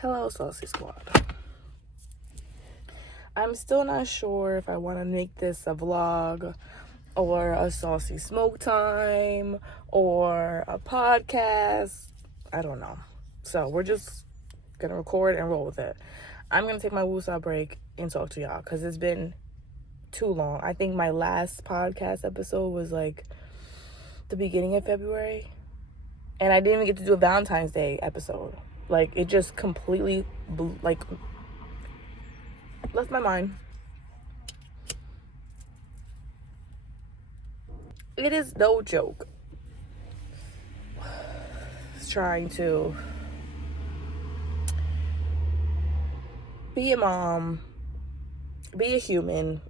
Hello, Saucy Squad. I'm still not sure if I want to make this a vlog or a saucy smoke time or a podcast. I don't know. So we're just going to record and roll with it. I'm going to take my woosah break and talk to y'all because it's been too long. I think my last podcast episode was like the beginning of February. And I didn't even get to do a Valentine's Day episode. Like, it just completely, left my mind. It is no joke. Trying to be a mom, be a human,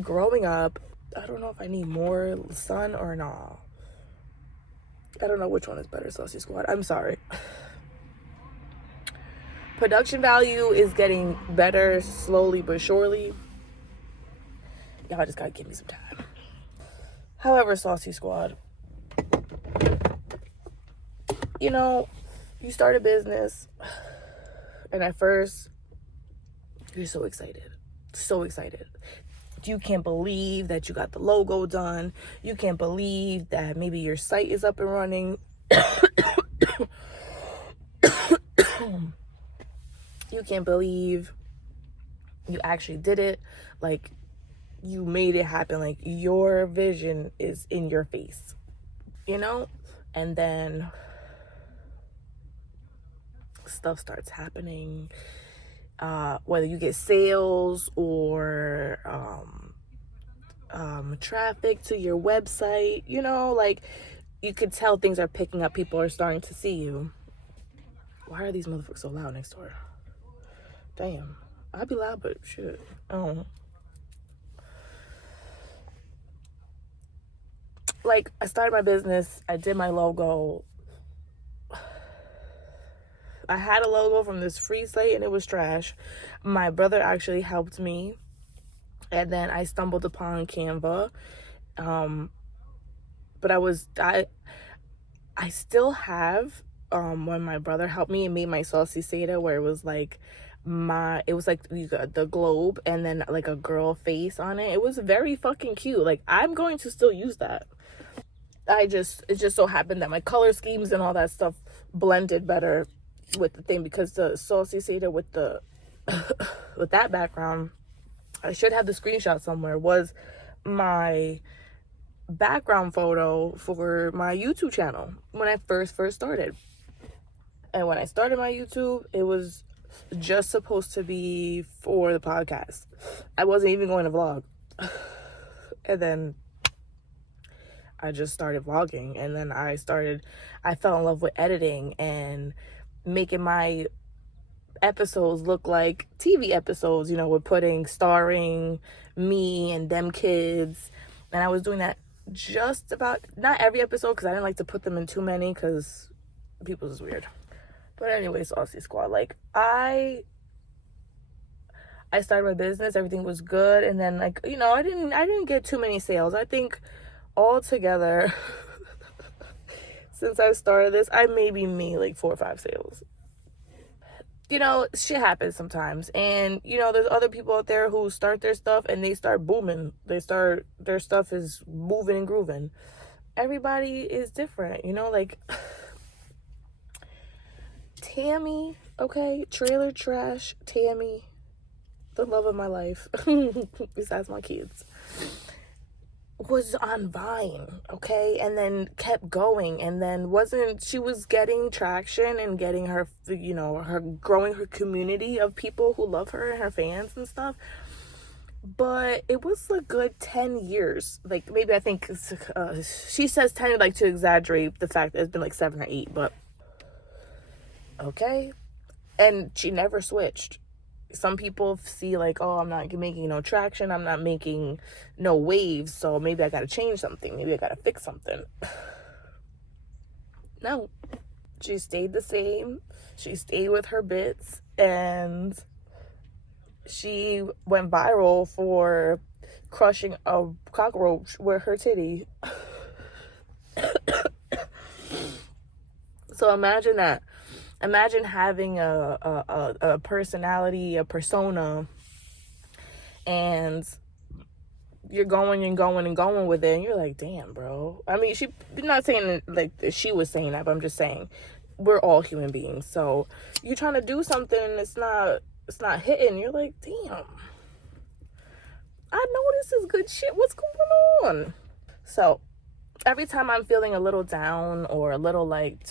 growing up. I don't know if I need more sun or not. I don't know which one is better, Saucy Squad. I'm sorry. Production value is getting better slowly but surely. Y'all just gotta give me some time. However, Saucy Squad, you know, you start a business, and at first, you're so excited. So excited. You can't believe that you got the logo done. You can't believe that maybe your site is up and running. You can't believe you actually did it. Like, you made it happen. Like, your vision is in your face, you know? And then stuff starts happening. Whether you get sales or traffic to your website, you know, like, you could tell things are picking up. People are starting to see you. Why are these motherfuckers so loud next door? Damn. I'd be loud, but shit. Oh. Like, I started my business. I did my logo. I had a logo from this free site and it was trash. My brother actually helped me. And then I stumbled upon Canva. But I still have, when my brother helped me and made my saucy Seda, where it was like you got the globe and then like a girl face on it. It was very fucking cute. Like, I'm going to still use that. It just so happened that my color schemes and all that stuff blended better with the thing, because the saucy Seda with the with that background, I should have the screenshot somewhere, was my background photo for my YouTube channel when I first started. And when I started my YouTube, it was just supposed to be for the podcast. I wasn't even going to vlog. And then I just started vlogging, and then I fell in love with editing and making my episodes look like TV episodes, you know, with starring me and them kids. And I was doing that just about, not every episode, because I didn't like to put them in too many because people is weird. But anyway, Saucy Squad, like, I started my business, everything was good, and then, like, you know, I didn't get too many sales. I think altogether since I started this, I maybe made like 4 or 5 sales. You know, shit happens sometimes. And, you know, there's other people out there who start their stuff and they start booming. Their stuff is moving and grooving. Everybody is different, you know, like Tammy, okay? Trailer Trash Tammy, the love of my life, besides my kids, was on Vine, okay, and then kept going, and then she was getting traction and getting her, you know, her growing her community of people who love her and her fans and stuff. But it was a good 10 years. Like, maybe, I think she says 10, like, to exaggerate the fact that it's been like 7 or 8, but okay. And she never switched. Some people see like, oh, I'm not making no traction, I'm not making no waves, so maybe I gotta change something, maybe I gotta fix something. No, she stayed the same. She stayed with her bits, and she went viral for crushing a cockroach with her titty. So imagine that. Imagine having a personality, a persona, and you're going and going and going with it, and you're like, damn, bro. I mean, not saying it like she was saying that, but I'm just saying we're all human beings. So you're trying to do something and it's not hitting. You're like, damn, I know this is good shit. What's going on? So every time I'm feeling a little down or a little like,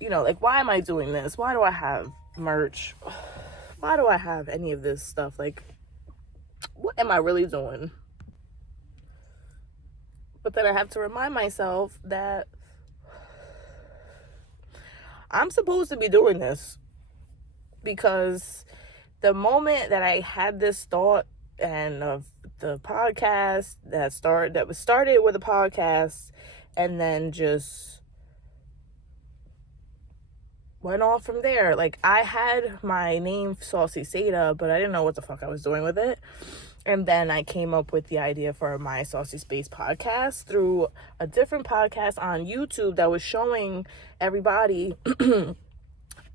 like, why am I doing this? Why do I have merch? Why do I have any of this stuff? Like, what am I really doing? But then I have to remind myself that I'm supposed to be doing this, because the moment that I had this thought and of the podcast that was started with a podcast and then just went on from there. Like, I had my name Saucy Seda, but I didn't know what the fuck I was doing with it. And then I came up with the idea for my Saucy Space podcast through a different podcast on YouTube that was showing everybody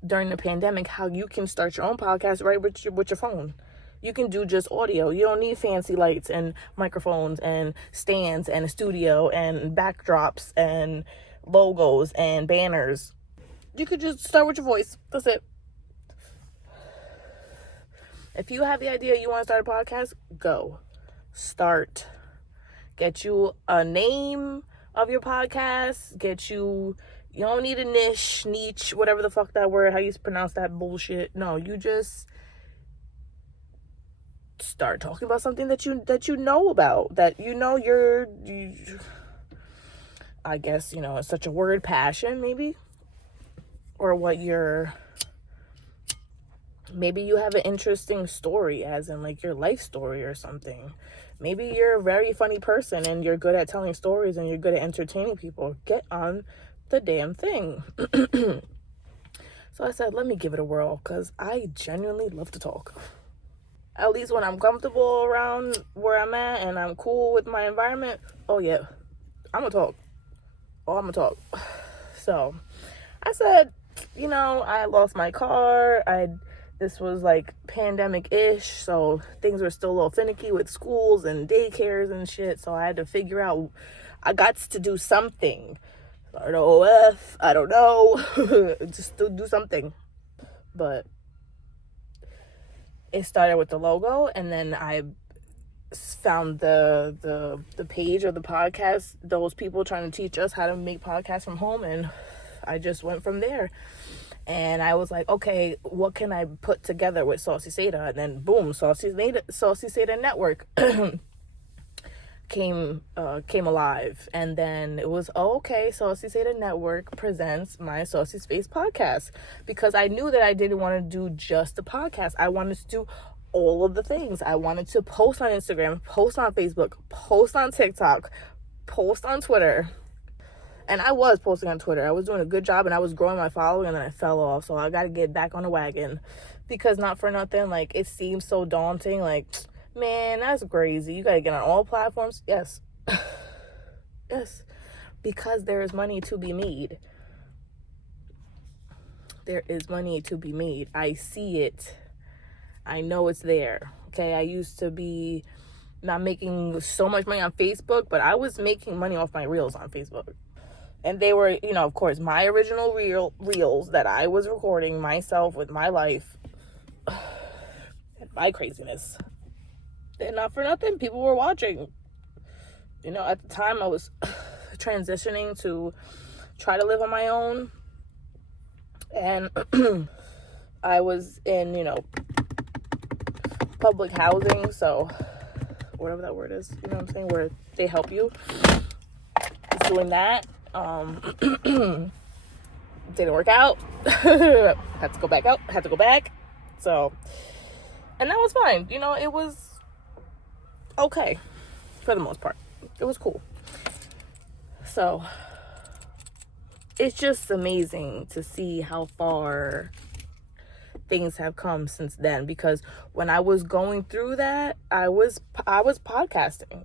during the pandemic how you can start your own podcast right with your phone. You can do just audio. You don't need fancy lights and microphones and stands and a studio and backdrops and logos and banners. You could just start with your voice. That's it. If you have the idea you want to start a podcast, go. Start. Get you a name of your podcast. You don't need a niche, whatever the fuck that word, how you pronounce that bullshit. No, you just start talking about something that you know about, that I guess, it's such a word, passion, maybe, or maybe you have an interesting story, as in like your life story or something. Maybe you're a very funny person and you're good at telling stories and you're good at entertaining people. Get on the damn thing. So I said, let me give it a whirl, because I genuinely love to talk. At least when I'm comfortable around where I'm at and I'm cool with my environment, oh yeah, I'm gonna talk. So I said, I lost my car. This was like pandemic-ish, so things were still a little finicky with schools and daycares and shit. So I had to figure out, I got to do something. Start OF, I don't know. Just to do something. But it started with the logo, and then I found the page of the podcast, those people trying to teach us how to make podcasts from home, and I just went from there. And I was like, okay, what can I put together with Saucy Seda? And then boom, Saucy Seda Network came alive. And then it was, okay, Saucy Seda Network presents my Saucy Space podcast, because I knew that I didn't want to do just the podcast. I wanted to do all of the things. I wanted to post on Instagram, post on Facebook, post on TikTok, post on Twitter. And I was posting on Twitter. I was doing a good job and I was growing my following, and then I fell off. So I got to get back on the wagon, because not for nothing, like, it seems so daunting. Like, man, that's crazy. You got to get on all platforms. Yes. Yes. Because there is money to be made. There is money to be made. I see it. I know it's there. Okay. I used to be not making so much money on Facebook, but I was making money off my reels on Facebook. And they were, of course, my original reels that I was recording myself with my life and my craziness. And not for nothing, people were watching. At the time I was transitioning to try to live on my own. And I was in, public housing. So whatever that word is, you know what I'm saying? Where they help you. Just doing that. Didn't work out. Had to go back. So, and that was fine. It was okay for the most part. It was cool. So it's just amazing to see how far things have come since then, because when I was going through that, I was podcasting.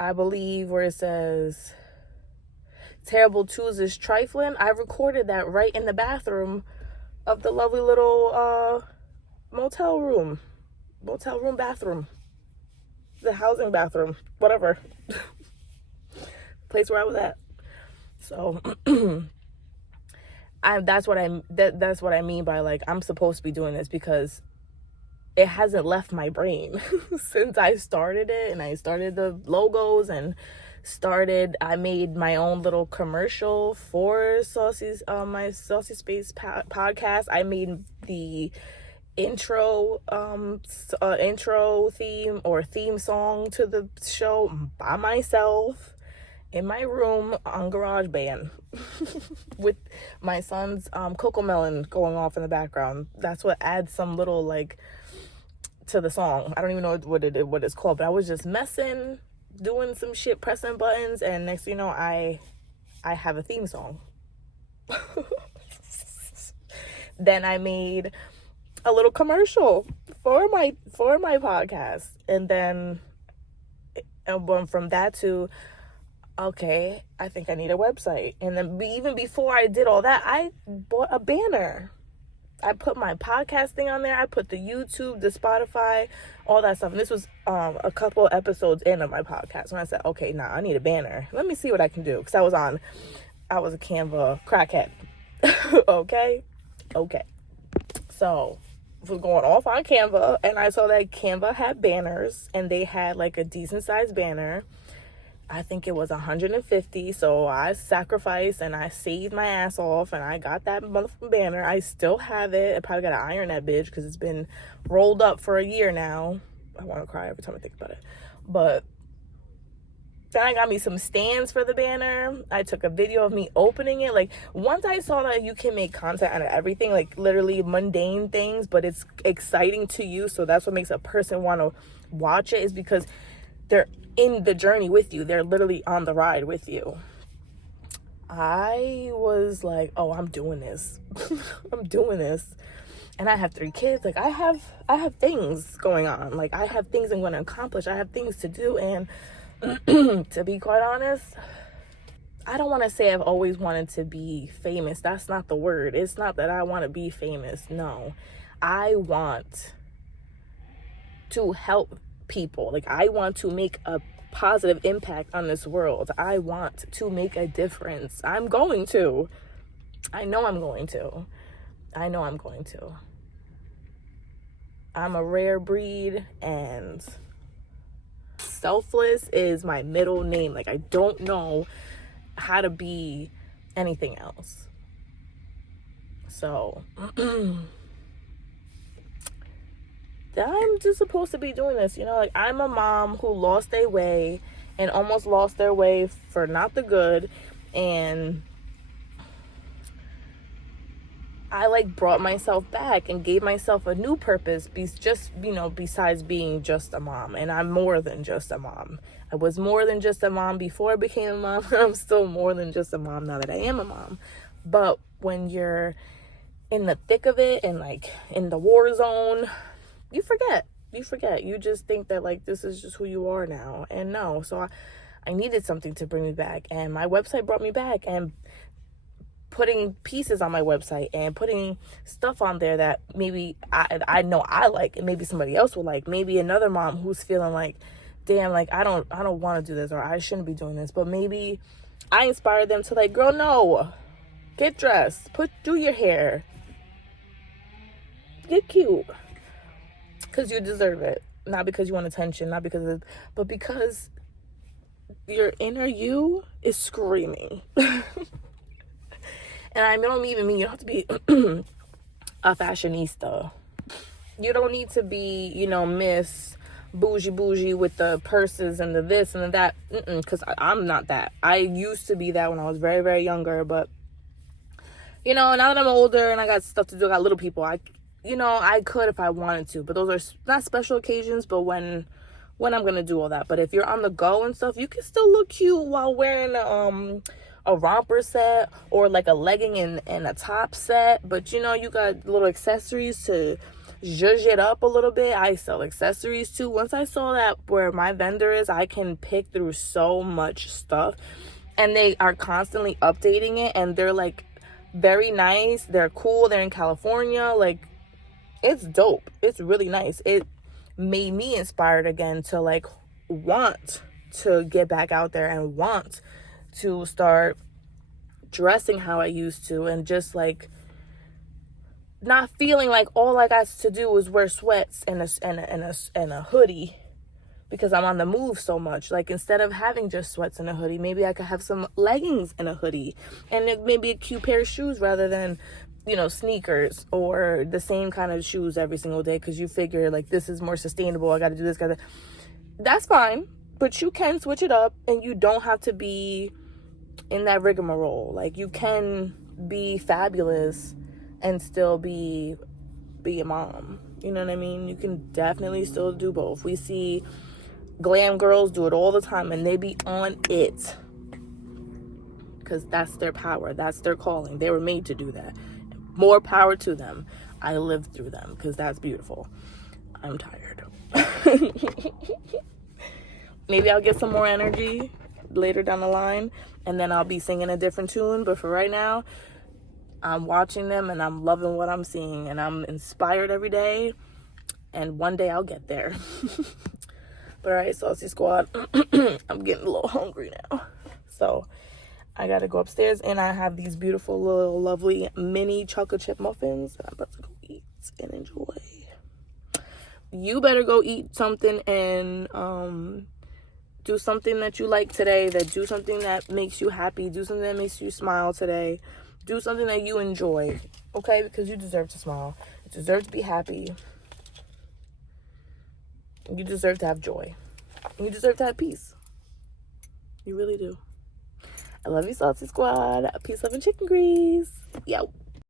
I believe where it says Terrible Twos is trifling. I recorded that right in the bathroom of the lovely little motel room bathroom, the housing bathroom, whatever place where I was at. So that's what I mean by like, I'm supposed to be doing this, because it hasn't left my brain since I started it, and I started the logos and I made my own little commercial for my Saucy Space podcast. I made the intro theme song to the show by myself in my room on GarageBand with my son's Coco Melon going off in the background. That's what adds some little like to the song. I don't even know what it's called, but I was just messing, doing some shit, pressing buttons, and next thing you know, I have a theme song. Then I made a little commercial for my podcast, and then went from that to, okay, I think I need a website. And then even before I did all that, I bought a banner. I put my podcasting on there. I put the YouTube, the Spotify, all that stuff. And this was a couple episodes in of my podcast when I said, okay, nah, I need a banner. Let me see what I can do. Because I was a Canva crackhead. Okay. So I was going off on Canva, and I saw that Canva had banners, and they had like a decent sized banner. I think it was 150, so I sacrificed and I saved my ass off, and I got that motherfucking banner. I still have it. I probably gotta iron that bitch because it's been rolled up for a year now. I want to cry every time I think about it. But then I got me some stands for the banner. I took a video of me opening it. Like, once I saw that you can make content out of everything, like literally mundane things, but it's exciting to you, so that's what makes a person want to watch it, is because they're in the journey with you. They're literally on the ride with you. I was like, oh, I'm doing this. I'm doing this. And I have 3 kids. Like, I have things going on. Like, I have things I'm going to accomplish. I have things to do. And to be quite honest, I don't want to say I've always wanted to be famous. That's not the word. It's not that I want to be famous. No. I want to help people. Like, I want to make a positive impact on this world. I want to make a difference. I'm going to. I know I'm going to. I'm a rare breed, and selfless is my middle name. Like, I don't know how to be anything else. So I'm just supposed to be doing this, like, I'm a mom who lost their way and almost lost their way for not the good, and I like brought myself back and gave myself a new purpose, besides being just a mom. And I'm more than just a mom. I was more than just a mom before I became a mom. I'm still more than just a mom now that I am a mom. But when you're in the thick of it and like in the war zone, you forget. You just think that like this is just who you are now. And no, so I needed something to bring me back, and my website brought me back, and putting pieces on my website and putting stuff on there that maybe I know I like, and maybe somebody else will like. Maybe another mom who's feeling like, damn, like I don't want to do this, or I shouldn't be doing this, but maybe I inspired them to like, girl, no, get dressed, do your hair, get cute, because you deserve it. Not because you want attention, but because your inner you is screaming. And I don't even mean you don't have to be a fashionista. You don't need to be, Miss bougie with the purses and the this and the that. Because I'm not that. I used to be that when I was very, very younger. But, now that I'm older and I got stuff to do, I got little people, I could if I wanted to. But those are not special occasions, but when I'm going to do all that. But if you're on the go and stuff, you can still look cute while wearing a romper set or like a legging and a top set. But you got little accessories to zhuzh it up a little bit. I sell accessories too. Once I saw that where my vendor is, I can pick through so much stuff. and they are constantly updating it, and they're like very nice, they're cool, they're in California. Like, it's dope, it's really nice. It made me inspired again to like want to get back out there and want to start dressing how I used to, and just like not feeling like all I got to do is wear sweats and a hoodie because I'm on the move so much. Like, instead of having just sweats and a hoodie, maybe I could have some leggings and a hoodie, and it maybe a cute pair of shoes rather than, you know, sneakers or the same kind of shoes every single day, because you figure like this is more sustainable, I got to do this, that's fine. But you can switch it up, and you don't have to be in that rigmarole. Like, you can be fabulous and still be a mom. You know what I mean? You can definitely still do both. We see glam girls do it all the time, and they be on it because that's their power, that's their calling. They were made to do that. More power to them. I lived through them because that's beautiful. I'm tired. Maybe I'll get some more energy later down the line, and then I'll be singing a different tune. But for right now, I'm watching them, and I'm loving what I'm seeing, and I'm inspired every day, and one day I'll get there. But all right, Saucy Squad, I'm getting a little hungry now, so I gotta go upstairs, and I have these beautiful little lovely mini chocolate chip muffins that I'm about to go eat and enjoy. You better go eat something and do something that you like today, do something that makes you happy, do something that makes you smile today. Do something that you enjoy, okay? Because you deserve to smile. You deserve to be happy. You deserve to have joy. You deserve to have peace. You really do. I love you, Salty Squad. Peace, love, and chicken grease. Yo.